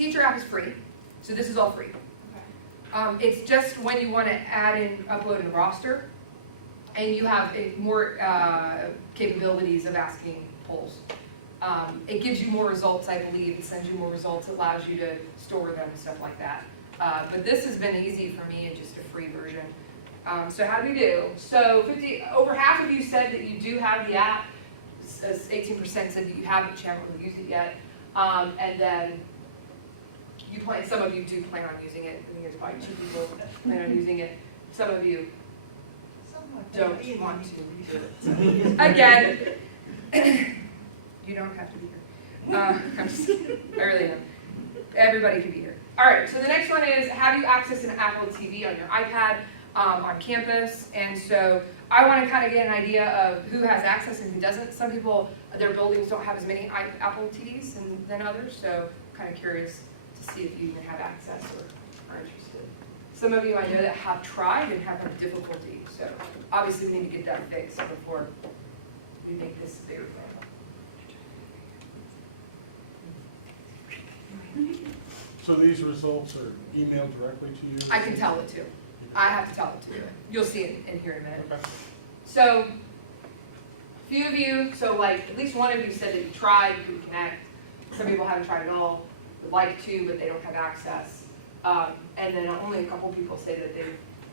teacher app is free, so this is all free. It's just when you want to add in, upload a roster, and you have more capabilities of asking polls. It gives you more results, I believe. It sends you more results. It allows you to store them and stuff like that. But this has been easy for me, it's just a free version. So how do we do? So over half of you said that you do have the app. 18% said that you haven't, but you haven't really used it yet. And then some of you do plan on using it. I think there's probably 2 people that plan on using it. Some of you don't want to do it. Again, you don't have to be here. I'm just kidding. I really am. Everybody can be here. All right, so the next one is, how do you access an Apple TV on your iPad on campus? And so I want to kind of get an idea of who has access and who doesn't. Some people, their buildings don't have as many Apple TVs than others, so I'm kind of curious to see if you even have access or are interested. Some of you I know that have tried and have had difficulty, so obviously we need to get that fixed before we make this bigger thing. So these results are emailed directly to you? I can tell it too. I have to tell it to you. You'll see it in here in a minute. Okay. So, a few of you, so like at least one of you said that you tried, you couldn't connect. Some people haven't tried at all, would like to, but they don't have access. And then only a couple people say that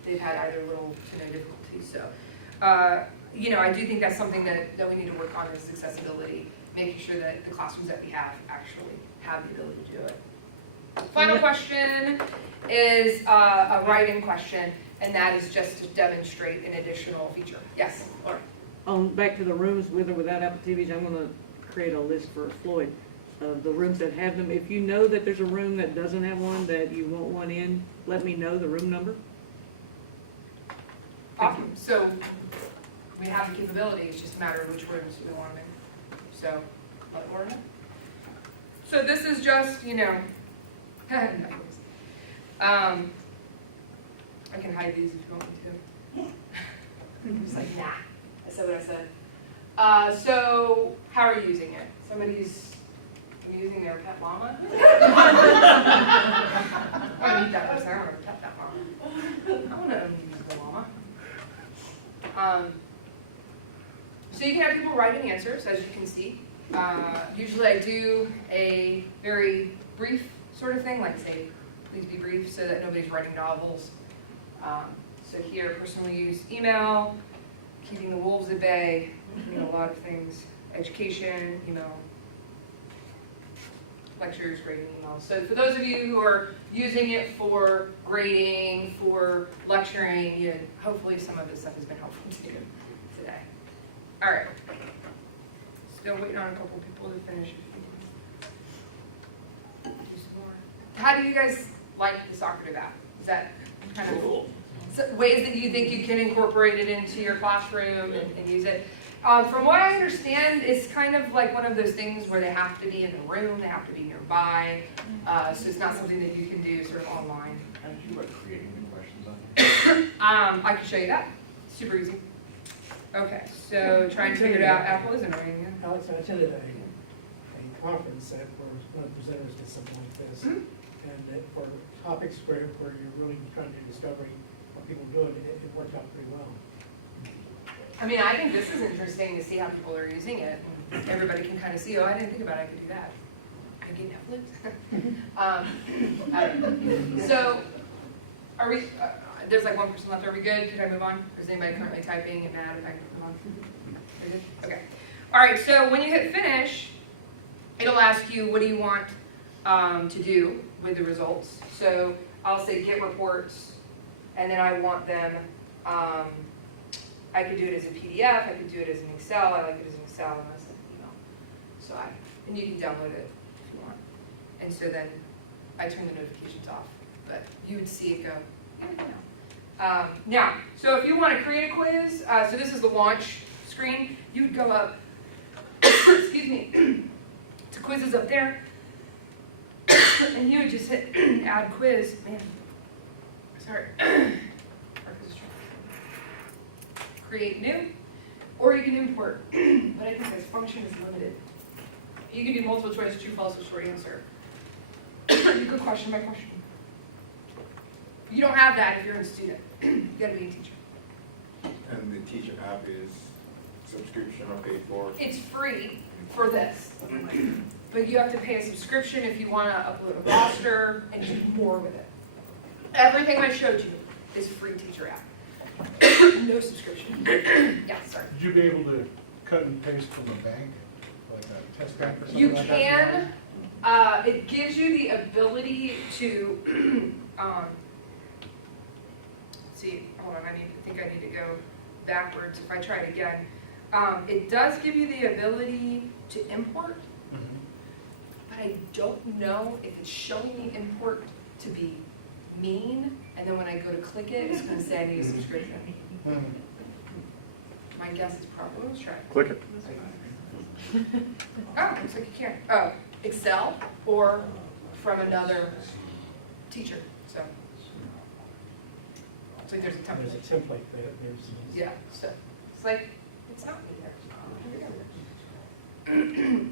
they've had either little to no difficulty. So, you know, I do think that's something that we need to work on is accessibility, making sure that the classrooms that we have actually have the ability to do it. Final question is a write-in question, and that is just to demonstrate an additional feature. Yes, Laura? Back to the rooms with or without Apple TVs, I'm going to create a list for Floyd of the rooms that have them. If you know that there's a room that doesn't have one, that you want one in, let me know the room number. Awesome. So we have the capability, it's just a matter of which rooms we want them in. So let Laura know. So this is just, you know, I can hide these if you want me to. I'm just like, nah, I said what I said. So how are you using it? Somebody's using their pet llama? I don't need that person, I want to pet that llama. I want to use the llama. So you can have people write in answers, as you can see. Usually I do a very brief sort of thing, like say, please be brief, so that nobody's writing novels. So here, a person will use email, keeping the wolves at bay, you know, a lot of things, education, you know, lectures, grading, emails. So for those of you who are using it for grading, for lecturing, you know, hopefully some of this stuff has been helpful to you today. All right. Still waiting on a couple people to finish. Do some more. How do you guys like the Socrative app? Is that kind of cool? Ways that you think you can incorporate it into your classroom and use it? From what I understand, it's kind of like one of those things where they have to be in the room, they have to be nearby, so it's not something that you can do sort of online. How did you like creating new questions on it? I can show you that. Super easy. Okay, so trying to figure it out. Apple is annoying. Alex, I attended a conference that where one of the presenters did something like this, and that for topics where you're really trying to do discovery, what people do, it worked out pretty well. I mean, I think this is interesting to see how people are using it. Everybody can kind of see, oh, I didn't think about it, I could do that. I get Netflix. I don't know. So, are we, there's like one person left, are we good? Could I move on? Or is anybody currently typing and mad if I move on? We're good? Okay. All right, so when you hit finish, it'll ask you, what do you want to do with the results? So, I'll say get reports, and then I want them, I could do it as a PDF, I could do it as an Excel, I like it as an Excel, and that's an email. So and you can download it if you want. And so then I turn the notifications off, but you would see it go, now, so if you want to create a quiz, so this is the launch screen, you would go up, excuse me, to quizzes up there, and you would just hit add quiz, man, sorry. Create new, or you can import, but I think this function is limited. You can do multiple choice, true, false, or short answer. Good question, my question. You don't have that if you're a student. You gotta be a teacher. And the teacher app is subscription or paid for? It's free for this, but you have to pay a subscription if you wanna upload a roster and do more with it. Everything I showed you is free teacher app. No subscription. Yeah, sorry. Would you be able to cut and paste from a bank, like a test bank or something You like that? can, it gives you the ability to, see, hold on, I think I need to go backwards if I try it again. It does give you the ability to import, Mhm. but I don't know if it's showing me import to be mean, and then when I go to click it, it's gonna say I need a subscription. Mhm. My guess is probably, let's try it. Click it. Oh, looks like you can. Oh, Excel or from another teacher, so. It's like there's a And there's a template. template there, there's. Yeah, so, it's like, it's not me there.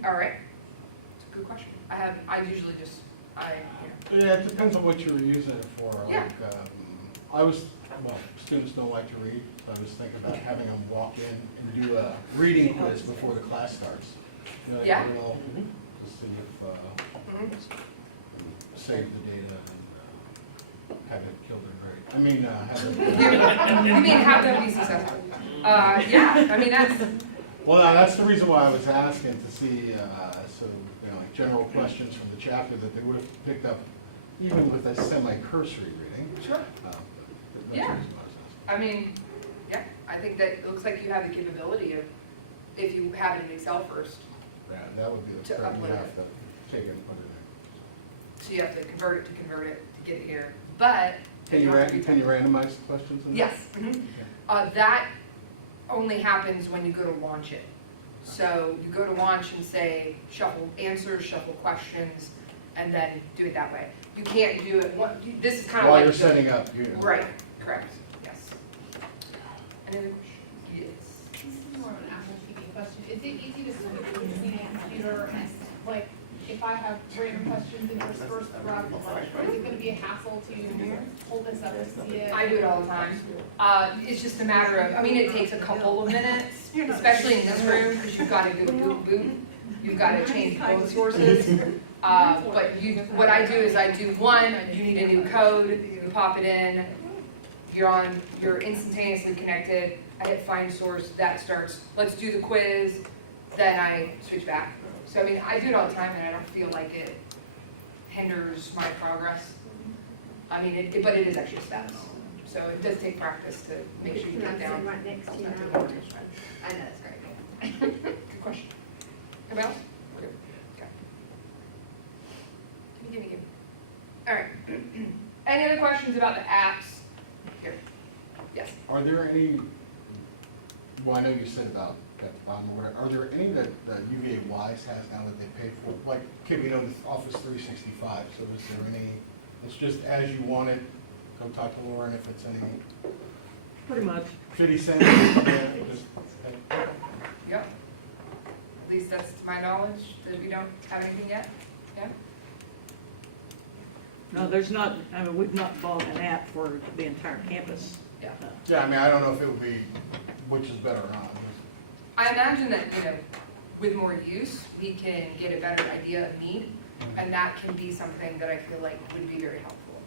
All right. It's a good question. I usually just, Yeah, it depends on what you were using it for. Yeah. Like, well, students don't like to read, so I was thinking about having them walk in and do a reading quiz before the class starts. You know, like Yeah. a little, to see if, save the data and have it kill their grade. I mean, have it. you mean have them be successful? Yeah, I mean, that's, Well, no, that's the reason why I was asking to see, so, you know, like general questions from the chapter that they would have picked up even with a semi-cursory reading. sure. That's the Yeah. reason why I was asking. I mean, yeah, I think that it looks like you have the capability of, if you have it in Excel first, Yeah, that would be the To part you upload have it. to take it and put it in. so you have to convert it to get it here. But. Can you randomize the questions in there? Yes. That only happens when you go to launch it. So you go to launch and say shuffle answers, shuffle questions, and then do it that way. You can't do it, this is kind of like. While you're setting up, you know. Right, correct, yes. Any other questions? Yes. This is more of an Apple TV question. Is it easy to switch between a computer and, like, if I have random questions interspersed throughout the lecture, is it gonna be a hassle to hold this up and see it? I do it all the time. It's just a matter of, I mean, it takes a couple of minutes, especially in this room, because you've got to go boot, boot. You've got to change code sources. But what I do is I do one, you need a new code, you pop it in, you're instantaneously connected. I hit find source, that starts, let's do the quiz, then I switch back. So I mean, I do it all the time and I don't feel like it hinders my progress. I mean, but it is extra steps. So it does take practice to make sure you get it down. Right next to you. Not now. to the worst. I know, it's great. Good question. Anybody else? We're good. Okay. Gimme. All right. Any other questions about the apps? Here. Yes. Are there any, well, I know you said about that bottom order, are there any that UVa-Wise has now that they pay for? Like, okay, we know this Office 365, so is there any, it's just as you want it, go talk to Lauren if it's any Pretty much. 50 cents, yeah, just, Yep. At least that's to my knowledge, that we don't have anything yet. Yeah? No, there's not, I mean, we've not bought an app for the entire campus. Yeah. yeah, I mean, I don't know if it would be, which is better or not. I imagine that, with more use, we can get a better idea of need, and that can be something that I feel like would be very helpful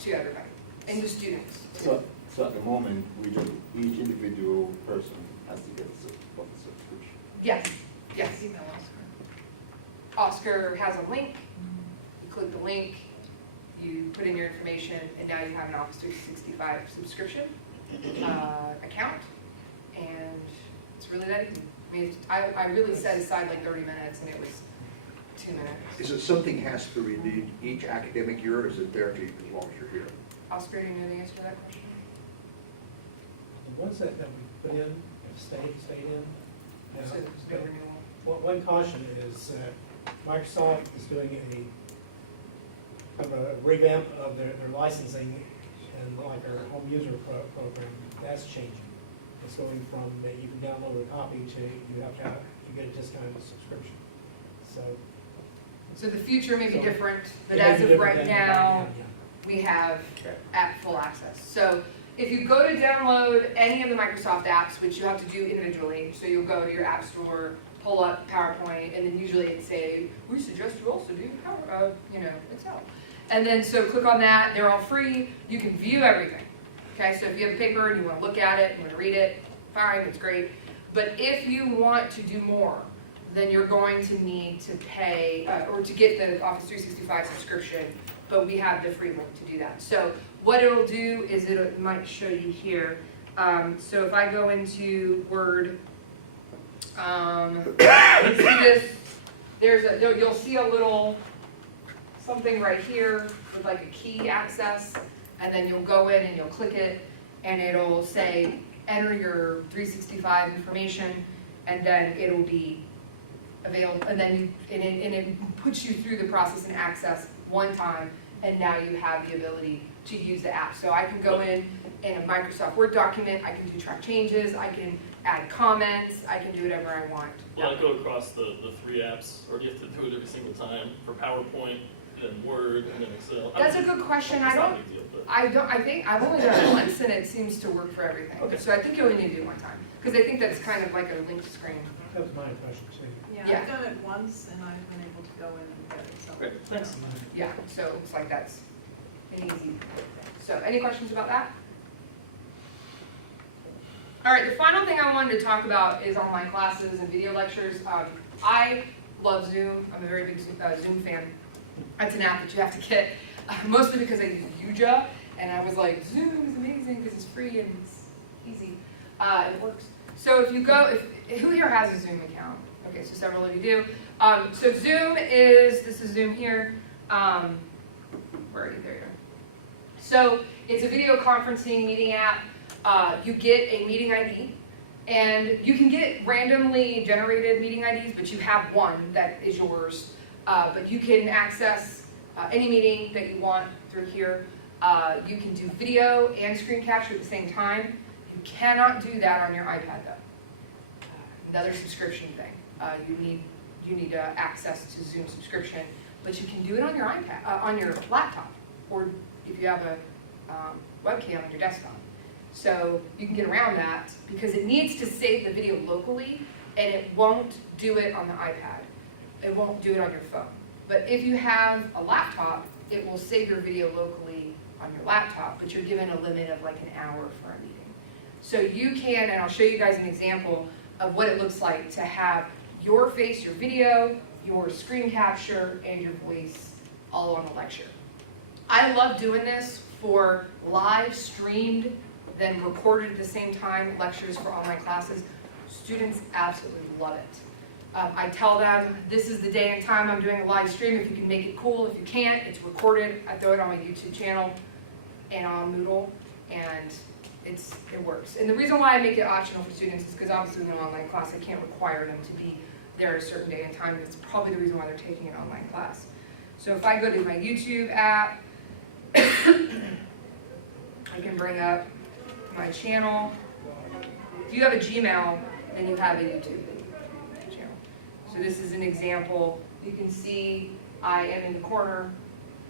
to everybody, and to students. So at the moment, each individual person has to get a subscription. Yes, yes. Oscar has a link, you click the link, you put in your information, and now you have an Office 365 subscription account, and it's really that easy. I mean, I really set aside like 30 minutes, and it was 2 minutes. Is it something has to be renewed each academic year, or is it there to as long as you're here? Oscar, do you know the answer to that question? The ones that we put in, have stayed in. So there's no renewal. One caution is Microsoft is doing kind of a revamp of their licensing and like our home user program, that's changing. It's going from you can download a copy to you get a discounted subscription. So So the future may be So, different, but It may as be of different right than now, yeah. we have at full access. So if you go to download any of the Microsoft apps, which you have to do individually, so you'll go to your app store, pull up PowerPoint, and then usually it say, we suggest you also do Excel. And then so click on that, they're all free, you can view everything. Okay, so if you have a paper and you want to look at it, you want to read it, fine, it's great. But if you want to do more, then you're going to need to pay, or to get the Office 365 subscription, but we have the free link to do that. So what it'll do is it might show you here. So if I go into Word, you can see this, you'll see a little something right here with like a key access, and then you'll go in and you'll click it, and it'll say, enter your 365 information, and then it'll be available, and then it puts you through the process and access one time, and now you have the ability to use the app. So I can go in a Microsoft Word document, I can do track changes, I can add comments, I can do whatever I want. Will I go across the three apps, or do you have to do it every single time for PowerPoint, then Word, and then Excel? That's a good question. It's not a big deal, but- I think I've only done it once, and it seems to work for everything. Okay. So I think you only need to do it one time, because I think that's kind of like a linked screen. That was my impression too. Yeah. Yeah, I've done it once and I've been able to go in and get it, so. Great, thanks. Yeah, so it looks like that's an easy thing. So any questions about that? All right, the final thing I wanted to talk about is online classes and video lectures. I love Zoom. I'm a very big Zoom fan. It's an app that you have to get, mostly because I use UVa, and I was like, Zoom is amazing because it's free and it's easy, and it works. So if you go, who here has a Zoom account? Okay, so several of you do. So Zoom is, this is Zoom here. Where are you? There you go. So it's a video conferencing meeting app. You get a meeting ID, and you can get randomly generated meeting IDs, but you have one that is yours. But you can access any meeting that you want through here. You can do video and screen capture at the same time. You cannot do that on your iPad though. Another subscription thing. You need access to Zoom subscription, but you can do it on your iPad, on your laptop, or if you have a webcam on your desktop. So you can get around that because it needs to save the video locally, and it won't do it on the iPad. It won't do it on your phone. But if you have a laptop, it will save your video locally on your laptop, but you're given a limit of like an hour for a meeting. So you can, and I'll show you guys an example of what it looks like to have your face, your video, your screen capture, and your voice all on a lecture. I love doing this for live streamed, then recorded at the same time lectures for online classes. Students absolutely love it. I tell them, this is the day and time I'm doing a live stream. If you can make it cool, if you can't, it's recorded. I throw it on my YouTube channel and on Moodle, and it works. And the reason why I make it optional for students is because obviously in an online class, I can't require them to be there at a certain day and time. That's probably the reason why they're taking an online class. So if I go to my YouTube app, I can bring up my channel. If you have a Gmail, then you have a YouTube channel. So this is an example. You can see I am in the corner.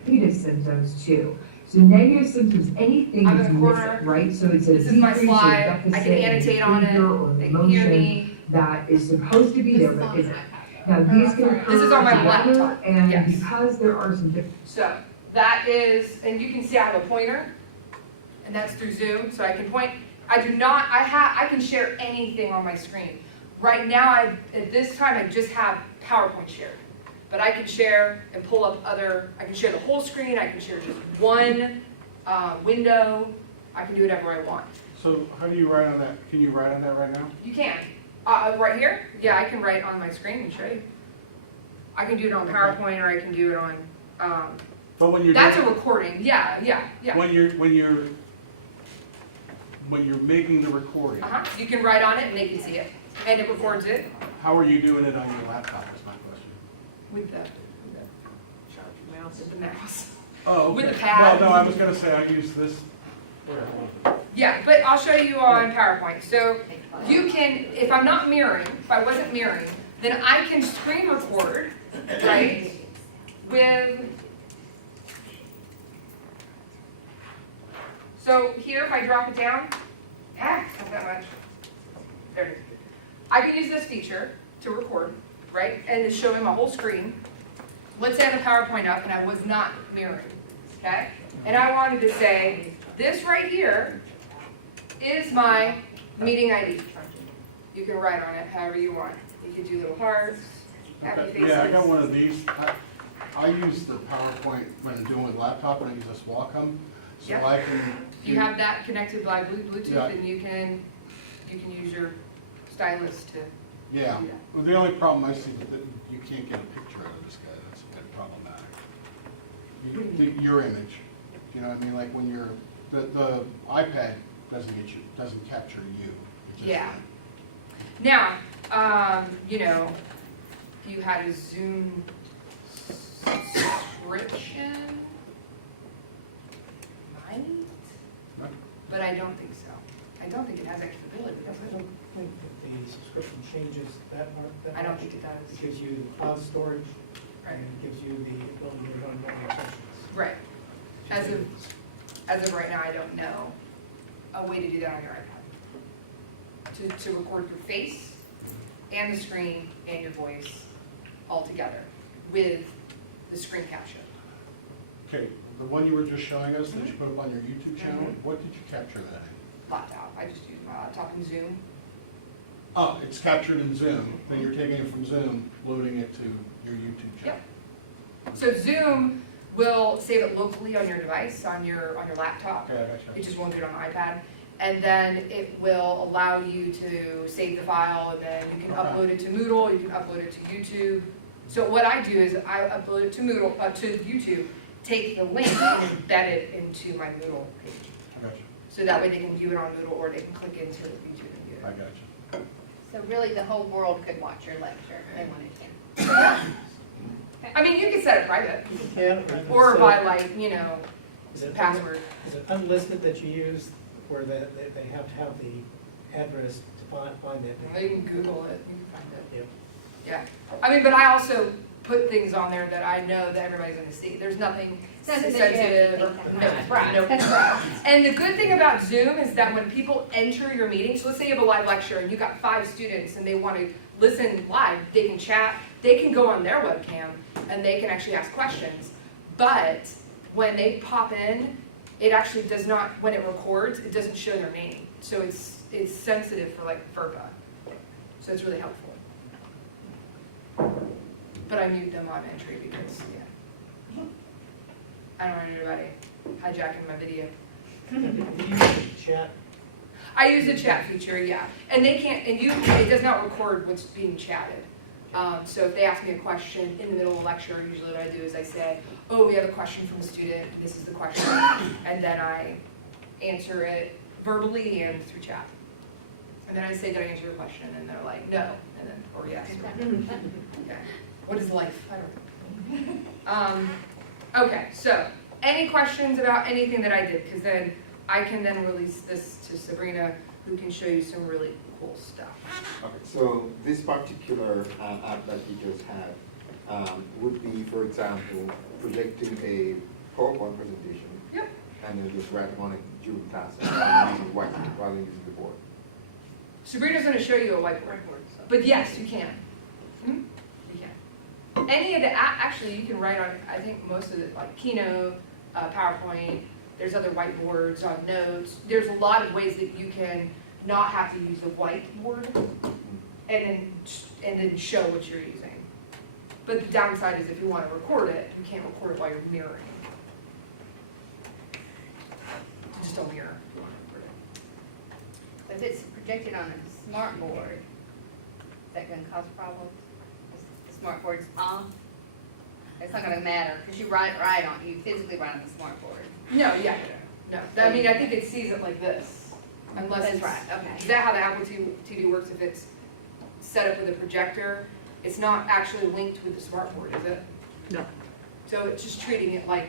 Negative symptoms too. So negative symptoms, anything I'm that in you the miss, corner. right? So it's a This is my decrease or slide. I deficit can in annotate on it. behavior or They can hear emotion me. that is supposed to be This there, is but on isn't. iPad. Now, these can occur This is on my together, laptop, and yes. because there are some different. So that is, and you can see I have a pointer, and that's through Zoom, so I can point. I can share anything on my screen. Right now, at this time, I just have PowerPoint shared. But I can share and pull up I can share the whole screen, I can share just one window, I can do whatever I want. So how do you write on that? Can you write on that right now? You can. Right here? Yeah, I can write on my screen and show you. I can do it on PowerPoint, or I can do it on, But when you're that's a doing- recording, yeah. when you're making the recording, You can write on it and they can see it, and it records it how are you doing it on your laptop is my question. with the Mouse. mouse. Oh, okay. With a pad. Well, no, I was gonna say I use this. Yeah, but I'll show you on PowerPoint. So you can, if I wasn't mirroring, then I can screen record, right? with, so here if I drop it down, not that much. There it is. I can use this feature to record, right, and to show him a whole screen. Let's say I have a PowerPoint up and I was not mirroring, okay? And I wanted to say, this right here is my meeting ID. You can write on it however you want. You can do little hearts, happy faces. Yeah, I got one of these. I use the PowerPoint when I'm doing with laptop, and I use this Wacom, so Yep. I can. You have that connected by Bluetooth, Yeah. and you can use your stylus to Yeah, do that. well, the only problem I see is that you can't get a picture out of this guy, that's a bit problematic. Your image, you know what I mean, like when you're, the iPad doesn't capture you. It just- Yeah. Now, you know, if you had a Zoom subscription, might, Right. but I don't think so. I don't think it has extra ability, does I it? don't think that the subscription changes that much. I don't think it does. It gives you cloud storage, Right. and it gives you the ability to run more sessions. Right. As of right now, I don't know a way to do that on your iPad. To record your face and the screen and your voice all together with the screen capture. Okay, the one you were just showing us that you put up on your YouTube channel, what did you capture that in? Laptop, I just use my laptop and Zoom. Oh, it's captured in Zoom, then you're taking it from Zoom, loading it to your YouTube channel. So Zoom will save it locally on your device, on your laptop. Okay, I gotcha. It just won't do it on the iPad. And then it will allow you to save the file, and then you can Okay. upload it to Moodle, you can upload it to YouTube. So what I do is I upload it to Moodle, to YouTube, take the link and embed it into my Moodle page. I gotcha, So that way they can view it on Moodle, or they can click into YouTube and view I it. gotcha. So really, the whole world could watch your lecture if they wanted to. I mean, you can set it private, You can, or so by like, you know, is it password. Is it unlisted that you use, where they have to have the address to find that? Well, you can Google it, you can find it. Yeah. Yeah, I mean, but I also put things on there that I know that everybody's gonna see. There's nothing Nothing that you have to sensitive or, think no, about. Right. no. That's right. And the good thing about Zoom is that when people enter your meeting, so let's say you have a live lecture and you got 5 students and they want to listen live, they can chat, they can go on their webcam and they can actually ask questions. But when they pop in, it actually does not, when it records, it doesn't show their name. So it's sensitive for like FERPA. So it's really helpful. But I mute them on entry because, yeah. I don't want anybody hijacking my video. Do you use chat? I use the chat feature, yeah. And they can't, and it does not record what's being chatted. So if they ask me a question in the middle of a lecture, usually what I do is I say, oh, we have a question from a student, and this is the question. And then I answer it verbally and through chat. And then I say, did I answer your question? And they're like, no, and then, or yes. Or, okay. What is life? I don't know. Okay, so any questions about anything that I did? Because then I can then release this to Sabrina, who can show you some really cool stuff. Okay, so this particular app that you just had would be, for example, projecting a PowerPoint presentation. Yep. And then just writing on it during class and using whiteboard rather than using the board. Sabrina's going to show you a whiteboard. But yes, you can. Hmm? You can. Any of the, actually you can write on, I think most of it, like Keynote, PowerPoint, there's other whiteboards on Notes. There's a lot of ways that you can not have to use the whiteboard and then show what you're using. But the downside is if you want to record it, you can't record it while you're mirroring. Just don't mirror if you want to record it. If it's projected on a smart board, is that gonna cause problems? If the smart board's off? It's not gonna matter, because you you physically write on the smart board. No, yeah, no. I mean, I think it sees it like this, unless That's it's. right, okay. Is that how the Apple TV works? If it's set up with a projector, it's not actually linked with the smart board, is it? No. So it's just treating it like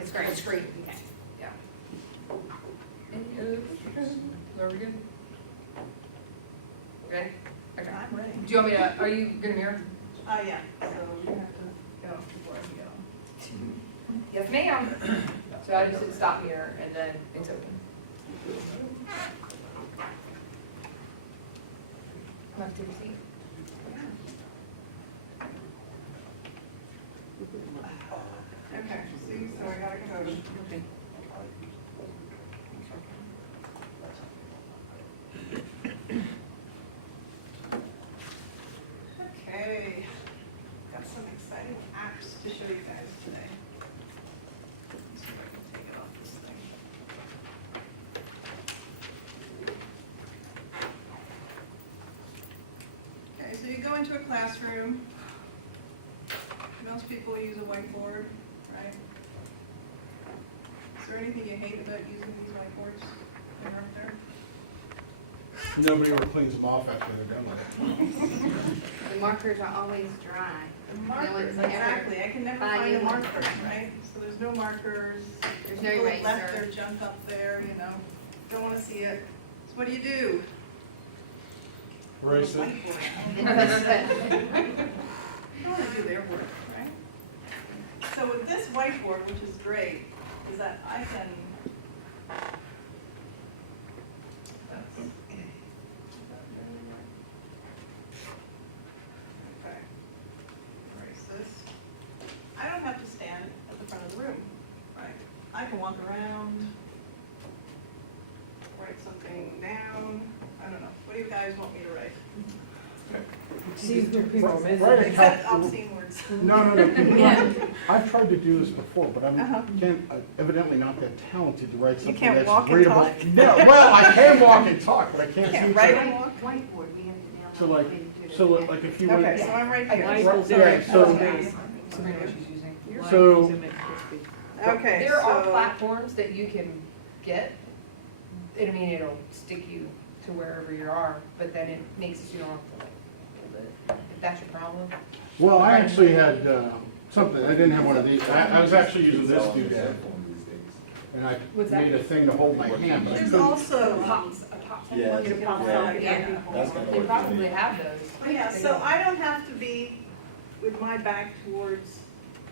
It's great. a screen. Okay. Yeah. Any other questions? Are we good? Okay? Okay. I'm ready. Do you want me to, are you gonna mirror? Yeah, so we have to go before I go. yes ma'am. So I just hit stop here and then it's open. Come up to the seat. Okay, see, so I gotta go. Okay. Okay, got some exciting apps to show you guys today. Let's see if I can take it off this thing. Okay, so you go into a classroom. Most people use a whiteboard, right? Is there anything you hate about using these whiteboards that are up there? Nobody ever cleans them off after they're done with it. The markers are always dry. The one's markers, never exactly, I can never find find the any markers, right? So there's no markers. There's no People have left eraser. their junk up there, you know, don't wanna see it. So what do? Erase it. Whiteboard. Don't wanna do their work, right? So with this whiteboard, which is great, is that I can. Okay. Erase this. I don't have to stand at the front of the room, right? I can walk around, write something down, I don't know. What do you guys want me to write? These are people, Right, man. Except obscene words. No. Yeah. I've tried to do this before, but Uh-huh. I'm evidently not that talented to write something can't that's walk and readable. talk? No, well, I can walk and talk, but I can't seem write to. and walk? Whiteboard, we have to So download. like, maybe to so the- like if you Okay, went, so I'm right I here. got it. Michael's Right, there. so- Sabrina, what she's using. So- Okay, There are so, platforms that you can get. I mean, it'll stick you to wherever you are, but then it makes it so you don't have to like hold it. If that's your problem. well, I actually had something, I didn't have one of these. I was actually using this doodad, and I What's that? made a thing to hold my hand, but I there's couldn't. also, A top ten Yeah, ones that pop yeah. up, yeah. That's kind of They what probably you have those. oh yeah, so I don't have to be with my back towards,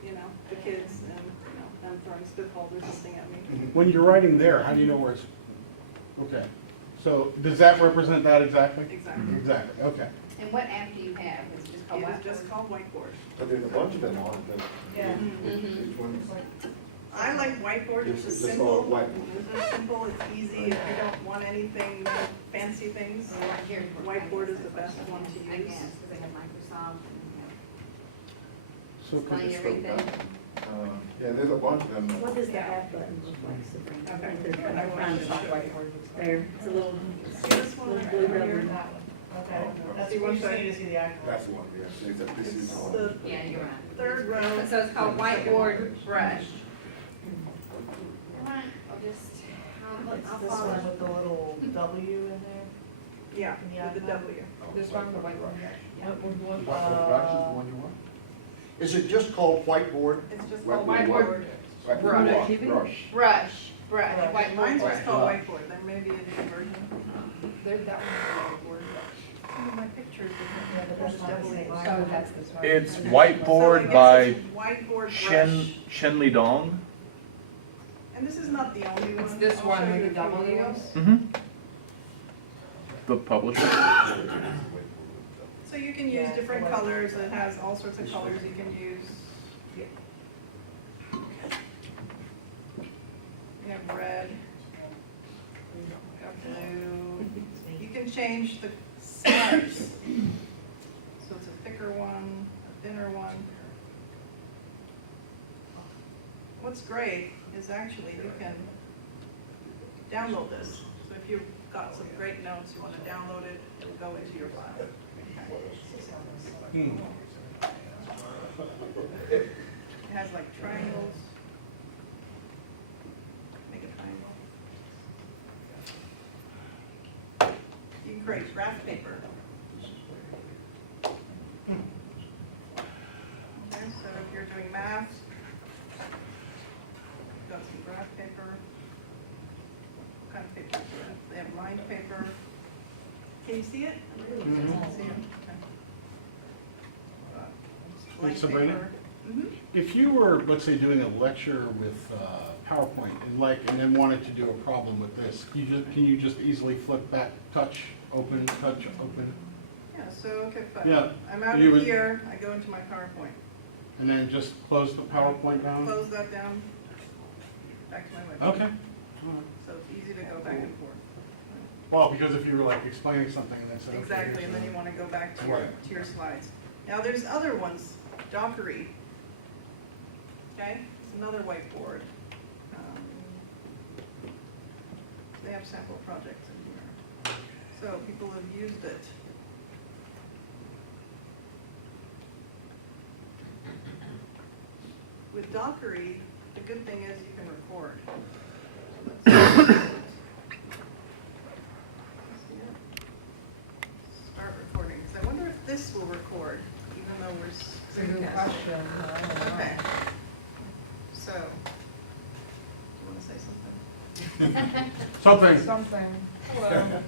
you know, the kids and, you know, them throwing spitballs or something at me. When you're writing there, how do you know where it's, okay. So does that represent that exactly? Exactly. Exactly, okay. And what app do you have? Is it just called It is Whiteboard? just called whiteboard. But there's a bunch of them on it, but Yeah. which one is? I like whiteboard, it's just Just simple. call it whiteboard. It's just simple, it's easy, if you don't want anything, no fancy things. So right here is where Whiteboard is I the best one to I use. guess, because they have Microsoft and So could explain you- everything. Yeah, there's a bunch of them. What does the app button look like, Sabrina? Okay. I found it there, it's a little, See this one little right blue here? rubber. Okay, that's See what one you side? need to see the actual. That's the one, yeah. Except this is It's one. the Yeah, you're right. third row. So it's called Whiteboard Brush. Alright, I'll just, I'll It's I'll this follow. one. With the little W in there. Yeah, Yeah. with the W. This one, the white one. What we're going, Whiteboard brush is the one you want? Is it just called whiteboard? It's just called Whiteboard. whiteboard. Brush. Brush, Whiteboard Mine's Brush. just called whiteboard, there may be a new version. There, that one's Oh, my picture is yeah, but that's not the same. white. Oh, that's this one. It's So I Whiteboard guess by it's Whiteboard Chen brush. Chen Li Dong. And this is not the only one. It's this I'll one show with you the a few other W. ones. Mm-hmm. The publisher. So you can use different colors, it has all sorts of colors you can use. You have red, you have blue. You can change the size. So it's a thicker one, a thinner one. What's great is actually you can download this. So if you've got some great notes, you want to download it, it'll go into your file. It has like triangles. Make a triangle. You can create graph paper. Okay, so if you're doing math, you've got some graph paper. What kind of paper do you have? They have lined paper. Can you see it? Mhm. See it? Okay. Blank Sabrina? paper. If you were, let's say, doing a lecture with PowerPoint and then wanted to do a problem with this, can you just easily flip back, touch, open, touch, open? Yeah, so, okay, fine. Yeah. I'm out You of would- here, I go into my PowerPoint. And then just close the PowerPoint down? Close that down, back to my website. Okay. All right. So it's easy to go back and forth. Well, because if you were like explaining something and then said, okay, Exactly, here's and then the- you want to go back to Right. your slides. Now, there's other ones, Doceri. Okay, it's another whiteboard. They have sample projects in here. So people have used it. With Doceri, the good thing is you can record. So let's start recording, because I wonder if this will record, even though we're screencasting. Okay. So, do you want to say something? Something. Something. Hello.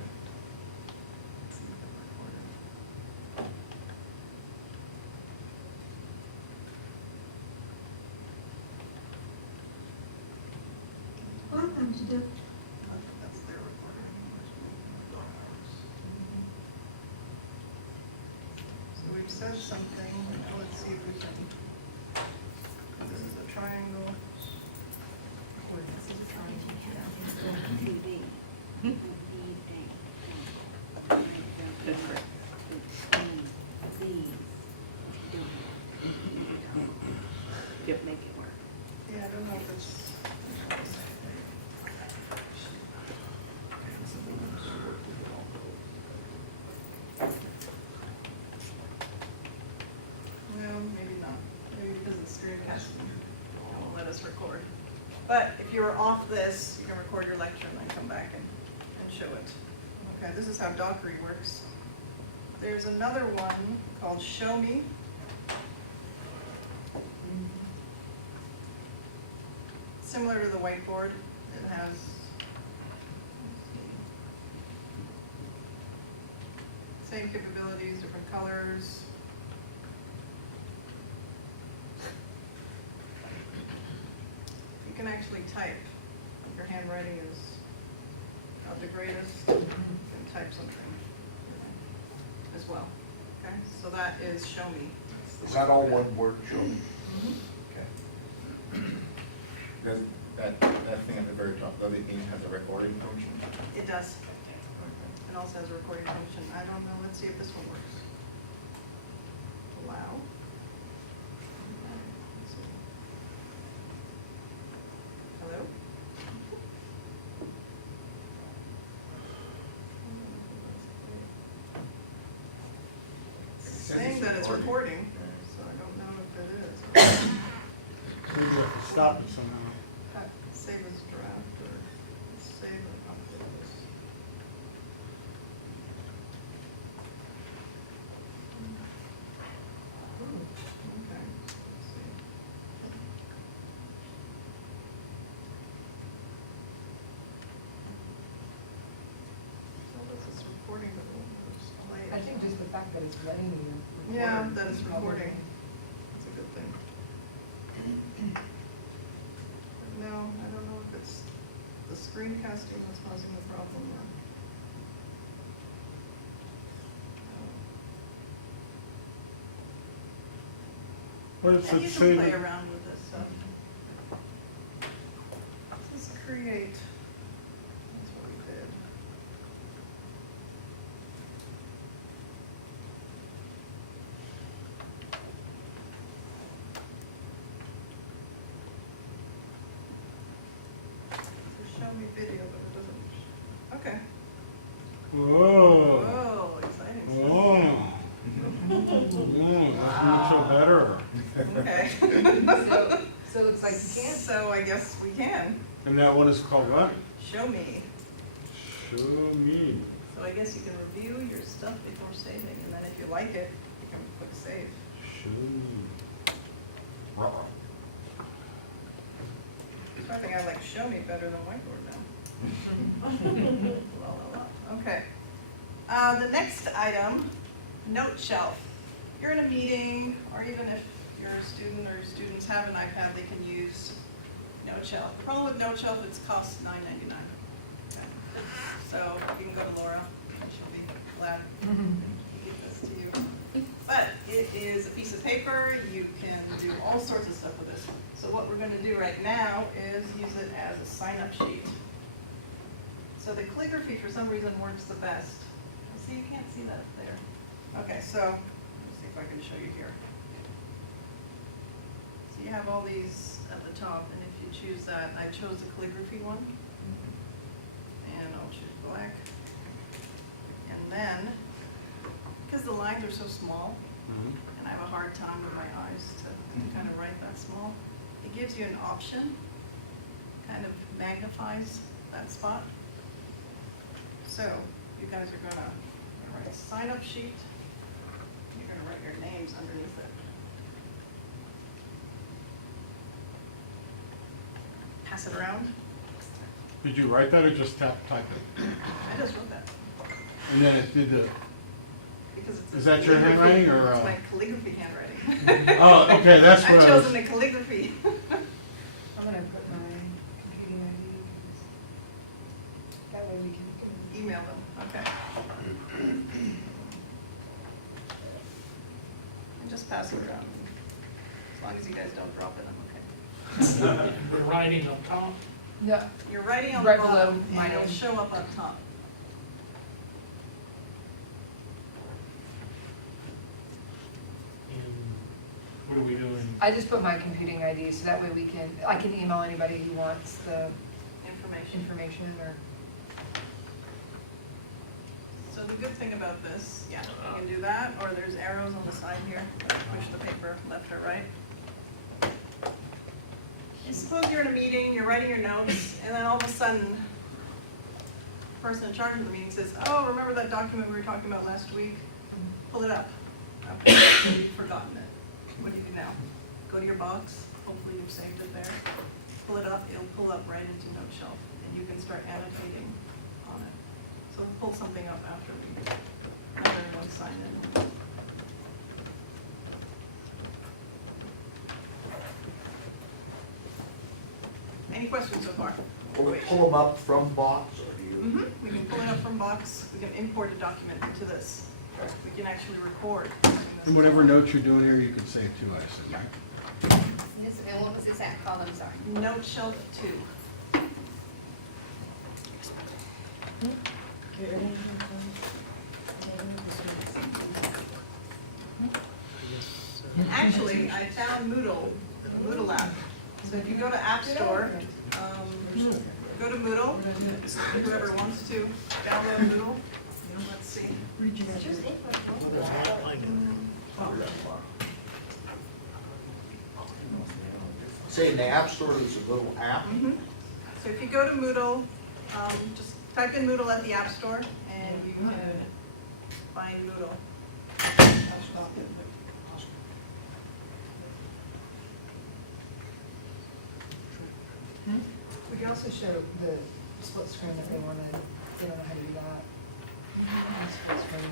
That's their recording. So we've said something, now let's see if we can, this is a triangle. That's correct. Yep, make it work. Yeah, I don't know if it's. No, maybe not. Maybe because it's screencasting, it won't let us record. But if you were off this, you can record your lecture and then come back and show it. Okay, this is how Doceri works. There's another one called Show Me. Similar to the whiteboard, it has same capabilities, different colors. You can actually type. If your handwriting is not the greatest, you can type something as well. Okay, so that is Show Me. Is that all one word, show me? Okay. Does that thing at the very top, does it mean it has a recording function? It does. It also has a recording function. I don't know, let's see if this one works. Allow. Let's see. Hello? It's saying that it's recording, so I don't know if it is. Maybe you have to stop it somehow. Save as draft or save and upload this. Okay, let's see. So this is recording, but it won't play it. I think just the fact that it's letting you record. Yeah, that it's is probably- recording. That's a good thing. But no, I don't know if it's the screencasting that's causing the problem or. What does And it you say? can play around with this stuff. This is create. That's what we did. Show me video, but it doesn't. Okay. Whoa. Whoa, exciting stuff. Whoa. That's much so better. Okay. So it looks like you can. So I guess we can. And that one is called what? Show me. Show me. So I guess you can review your stuff before saving, and then if you like it, you can click save. Show me. So I think I like Show Me better than whiteboard now. Okay. The next item, Noteshelf. You're in a meeting, or even if you're a student or your students have an iPad, they can use Noteshelf. The problem with Noteshelf, it costs $9.99. Okay. So you can go to Laura, and she'll be glad to give this to you. But it is a piece of paper, you can do all sorts of stuff with this. So what we're gonna do right now is use it as a sign-up sheet. So the calligraphy for some reason works the best. See, you can't see that up there. Okay, so, let's see if I can show you here. So you have all these at the top, and if you choose that, I chose the calligraphy one. And I'll choose black. And then, because the lines are so small, and I have a hard time with my eyes to kind of write that small, it gives you an option, kind of magnifies that spot. So, you guys are gonna write a sign-up sheet. You're gonna write your names underneath it. Pass it around. Did you write that or just type it? I just wrote that. And then it did the, Because it's. Is that your handwriting, or, It's my calligraphy handwriting. oh, okay, that's what I've I was. chosen the calligraphy. I'm gonna put my computing ID. That way we can. Email them, okay. And just pass it around. As long as you guys don't drop it, I'm okay. We're writing up top. No, You're writing on the Right below bottom, my and it'll name. show up up top. And what are we doing? I just put my computing ID, so that way I can email anybody who wants the information or. So the good thing about this, yeah, you can do that, or there's arrows on the side here, push the paper left or right. And suppose you're in a meeting, you're writing your notes, and then all of a sudden, the person in charge of the meeting says, oh, remember that document we were talking about last week? Pull it up. Okay, so you've forgotten it. What do you do now? Go to your box, hopefully you've saved it there. Pull it up, it'll pull up right into Noteshelf, and you can start annotating on it. So we'll pull something up after everyone sign in. Any questions so far? Will we pull them up from box, or do you? We can pull it up from Box, we can import a document into this. We can actually record. And whatever notes you're doing here, you can save too, I assume, right? This, and what was this app called, I'm sorry? Noteshelf 2. And actually, I found Moodle, the Moodle app. So if you go to App Store, go to Moodle, whoever wants to download Moodle, let's see. Say in the App Store, there's a little app. So if you go to Moodle, just type in Moodle at the App Store, and you can find Moodle. We can also show the split screen if they don't know how to do that. Split screen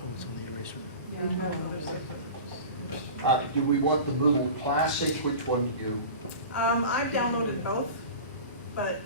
Oh, it's on the eraser. Yeah, I have other sites. Do we want the Moodle Classic? Which one do you? I've downloaded both, but